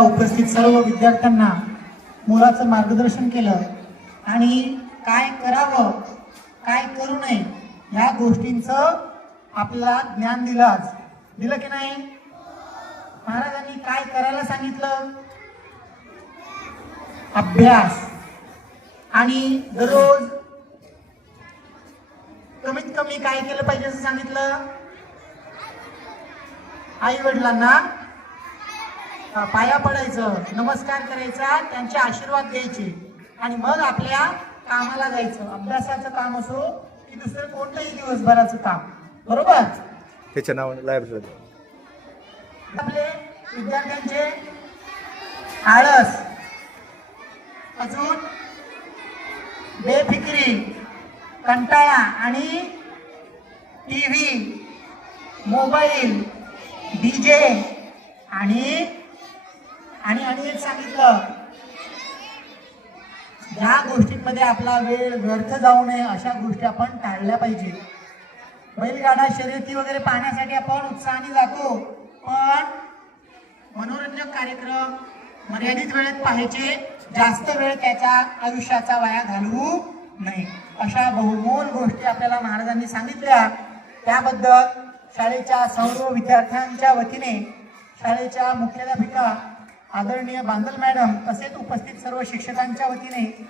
उपस्थित सर्व विद्यार्थ्यांना मुलाचं मार्गदर्शन केलं. आणि काय करावं काय करू नये ह्या गोष्टींचं आपल्याला ज्ञान दिलं आज. दिलं की नाही? महाराजांनी काय करायला सांगितलं? अभ्यास. आणि दररोज कमीत कमी काय केलं पाहिजे असं सांगितलं? आई वडिलांना पाया पडायचं नमस्कार करायचा त्यांचे आशीर्वाद घ्यायचे. आणि मग आपल्या कामाला जायचं. अभ्यासाचं काम असो की दुसरं कोणतंही दिवसभराचं काम. बरोबर? त्याच्या नावाने लायब्ररी आपले विद्यार्थ्यांचे आळस अजून बेफिक्री कंटाळा आणि टीव्ही मोबाईल डीजे आणि आणि आणि एक सांगितलं या गोष्टींमध्ये आपला वेळ व्यर्थ जाऊ नये अशा गोष्टी आपण टाळल्या पाहिजे. बैलगाडा शर्यती वगैरे पाहण्यासाठी आपण उत्साहाने जातो पण मनोरंजक कार्यक्रम मर्यादित वेळेत पाहायचे जास्त वेळ त्याच्या आयुष्याचा वाया घालवू नये. अशा बहुमोल गोष्टी आपल्याला महाराजांनी सांगितल्या. त्याबद्दल शाळेच्या सर्व विद्यार्थ्यांच्या वतीने शाळेच्या मुख्याध्यापिका आदरणीय बांदल मॅडम तसेच उपस्थित सर्व शिक्षकांच्या वतीने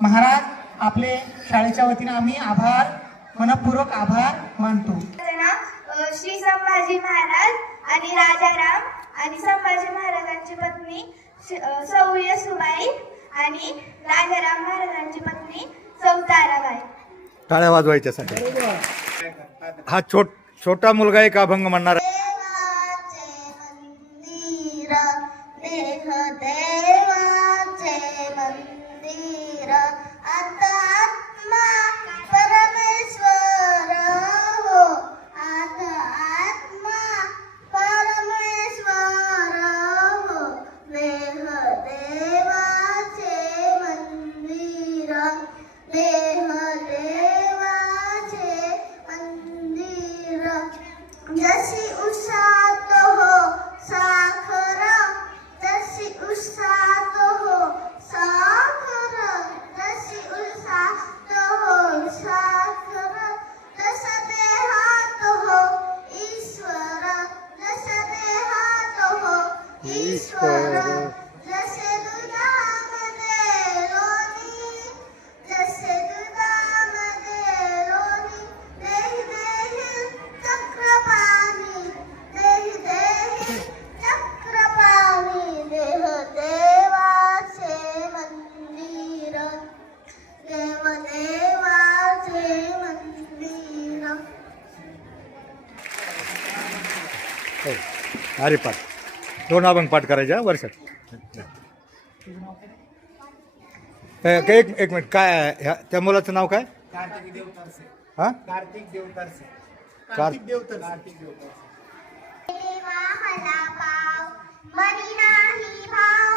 महाराज आपले शाळेच्या वतीने आम्ही आभार मनपूर्वक आभार मानतो. श्री संभाजी महाराज आणि राजाराम आणि संभाजी महाराजांची पत्नी श- अ, सौ येसुबाई आणि राजाराम महाराजांची पत्नी सौ ताराबाई टाळ्या वाजवायच्यासाठी. हा छोट छोटा मुलगा एक अभंग म्हणणार अरे पाठ. दोन अभंग पाठ करायच्या वर्षात. ए, काय एक एक मिनिट काय आहे? ह्या त्या मुलाचं नाव काय? कार्तिक देवतरसे. हा? कार्तिक देवतरसे. कार्तिक देवतरसे कार्तिक देवतरसे. देवा मला पाव मनी नाही भाव.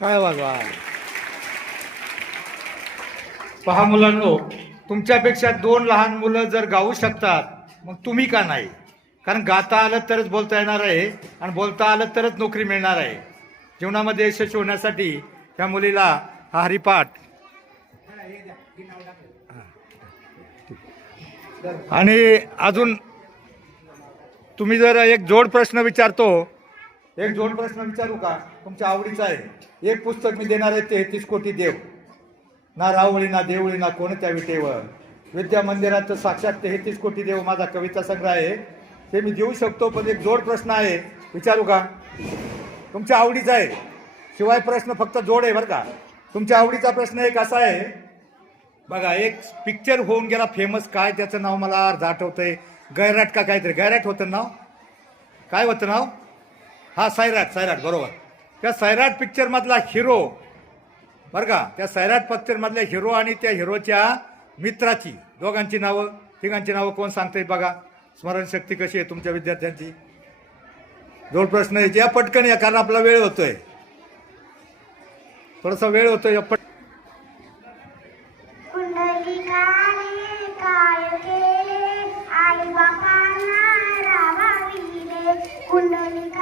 काय वाजवा पहा मुलांनो तुमच्यापेक्षा दोन लहान मुलं जर गाऊ शकतात मग तुम्ही का नाही? कारण गाता आलं तरच बोलता येणार आहे आणि बोलता आलं तरच नोकरी मिळणार आहे. जीवनामध्ये यशस्वी होण्यासाठी त्या मुलीला हा हरिपाठ. आणि अजून तुम्ही जर एक जोड प्रश्न विचारतो एक दोन प्रश्न विचारू का? तुमच्या आवडीचा आहे. एक पुस्तक मी देणार आहे तेहतीस कोटी देव. ना रावळी ना देवळी ना कोणत्या विटेवर? विद्या मंदिरात साक्षात तेहतीस कोटी देव माझा कविता संग्रह आहे. ते मी देऊ शकतो पण एक जोड प्रश्न आहे. विचारू का? तुमच्या आवडीचा आहे. शिवाय प्रश्न फक्त जोड आहे बरं का? तुमच्या आवडीचा प्रश्न एक असा आहे. बघा एक पिक्चर होऊन गेला फेमस काय त्याचं नाव मला अर्ध आठवतंय गैराट का काहीतरी? गैराट होतं नाव काय होतं नाव? हा सैराट सैराट बरोबर. त्या सैराट पिक्चरमधला हिरो बरं का त्या सैराट पिक्चरमधल्या हिरो आणि त्या हिरोच्या मित्राची दोघांची नावं तिघांची नावं कोण सांगतायत बघा. स्मरणशक्ती कशी आहे तुमच्या विद्यार्थ्यांची? जोड प्रश्न आहे या पटकन या कारण आपला वेळ होतोय. थोडासा वेळ होतोय या पट कुंडलिकाने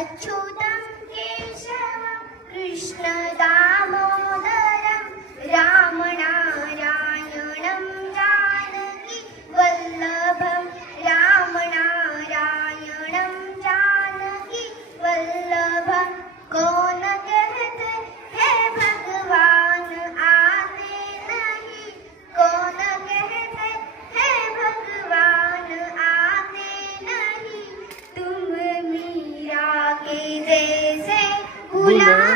a Hello.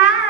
Yeah.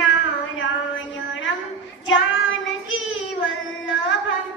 नारायणं जानकी वल्लभं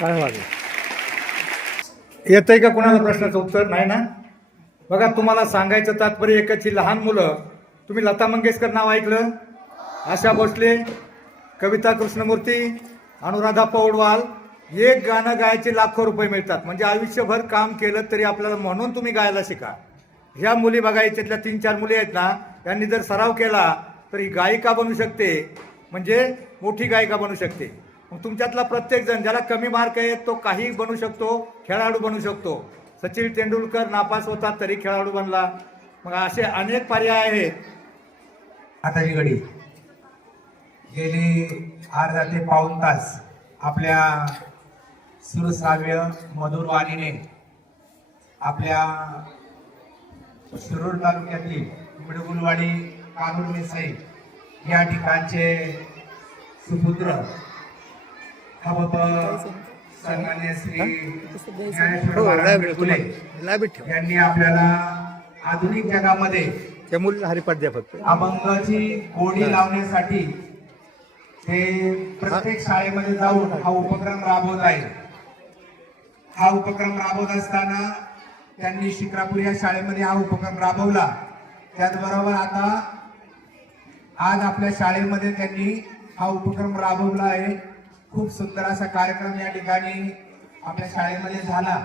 धन्यवाद. येतंय का कुणाला प्रश्नाचं उत्तर? नाही ना? बघा तुम्हाला सांगायचं तात्पर्य एकच ही लहान मुलं. तुम्ही लता मंगेशकर नाव ऐकलं? आशा भोसले कविता कृष्णमूर्ती अनुराधा पौडवाल एक गाणं गायचे लाखो रुपये मिळतात. म्हणजे आयुष्यभर काम केलं तरी आपल्याला म्हणून तुम्ही गायला शिका. ह्या मुली बघा याच्यातल्या तीन चार मुली आहेत ना यांनी जर सराव केला तर ही गायिका बनू शकते म्हणजे मोठी गायिका बनू शकते. मग तुमच्यातला प्रत्येक जण ज्याला कमी मार्क आहेत तो काही बनू शकतो खेळाडू बनू शकतो. सचिन तेंडुलकर नापास होता तरी खेळाडू बनला. मग असे अनेक पर्याय आहेत. आताची घडी. गेली अर्धा ते पाऊण तास आपल्या सुरश्राव्य मधुर वाणीने आपल्या शिरूर तालुक्यातील मिडगुलवाडी कानूर मिसई या ठिकाणचे सुपुत्र. सन्मान्य श्री ज्ञानेश्वर महाराज फुले यांनी आपल्याला आधुनिक जगामध्ये फक्त. अभंगाची गोडी लावण्यासाठी ते प्रत्येक शाळेमध्ये जाऊन हा उपक्रम राबवत आहे हा उपक्रम राबवत असताना त्यांनी शिक्रापूर या शाळेमध्ये हा उपक्रम राबवला. त्याचबरोबर आता आज आपल्या शाळेमध्ये त्यांनी हा उपक्रम राबवला आहे. खूप सुंदर असा कार्यक्रम या ठिकाणी आपल्या शाळेमध्ये झाला.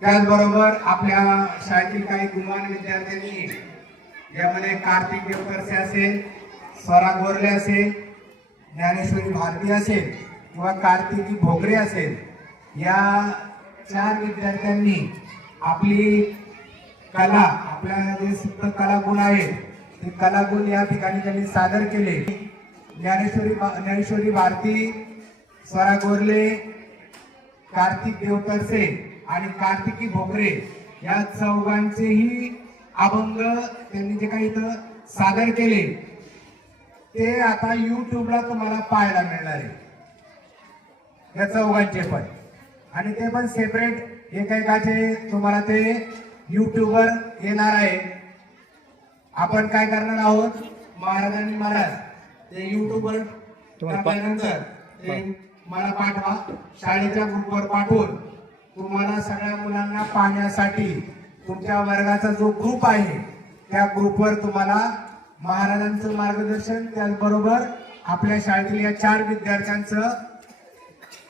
त्याचबरोबर आपल्या शाळेतील काही गुमान विद्यार्थ्यांनी यामध्ये कार्तिक देवकरसे असेल स्वरा गोरले असेल ज्ञानेश्वरी भारती असेल किंवा कार्तिकी भोगरे असेल या चार विद्यार्थ्यांनी आपली कला आपल्या जे सुप्त कलागुण आहेत ते कलागुण या ठिकाणी त्यांनी सादर केले. ज्ञानेश्वरी ज्ञानेश्वरी भारती स्वरा गोरले कार्तिक देवतरसे आणि कार्तिकी भोकरे या चौघांचेही अभंग त्यांनी जे काही इथं सादर केले ते आता युट्यूबला तुम्हाला पाहायला मिळणार आहे. या चौघांचे पण. आणि ते पण सेपरेट एकेकाचे तुम्हाला ते युट्यूबवर येणार आहे. आपण काय करणार आहोत? महाराजांनी महाराज ते युट्यूबवर टाकल्यानंतर ते मला पाठवा. शाळेच्या ग्रुपवर पाठवून तुम्हाला सगळ्या मुलांना पाहण्यासाठी तुमच्या वर्गाचा जो ग्रुप आहे त्या ग्रुपवर तुम्हाला महाराजांचं मार्गदर्शन त्याचबरोबर आपल्या शाळेतील या चार विद्यार्थ्यांचं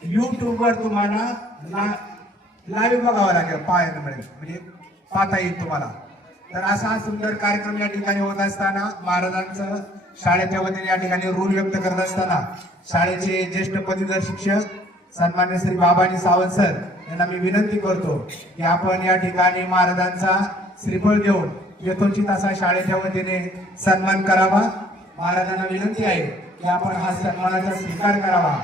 युट्यूबवर तुम्हाला लाईव्ह बघावं लागेल पाहायला मिळेल. म्हणजे पाहता येईल तुम्हाला. तर असा हा सुंदर कार्यक्रम या ठिकाणी होत असताना महाराजांचं शाळेच्या वतीने या ठिकाणी ऋण व्यक्त करत असताना शाळेचे ज्येष्ठ पदवीधर शिक्षक सन्मान्य श्री बाबाजी सावंत सर यांना मी विनंती करतो की आपण या ठिकाणी महाराजांचा श्रीफळ देऊन यथोचित असा शाळेच्या वतीने सन्मान करावा. महाराजांना विनंती आहे की आपण हा सन्मानाचा स्वीकार करावा.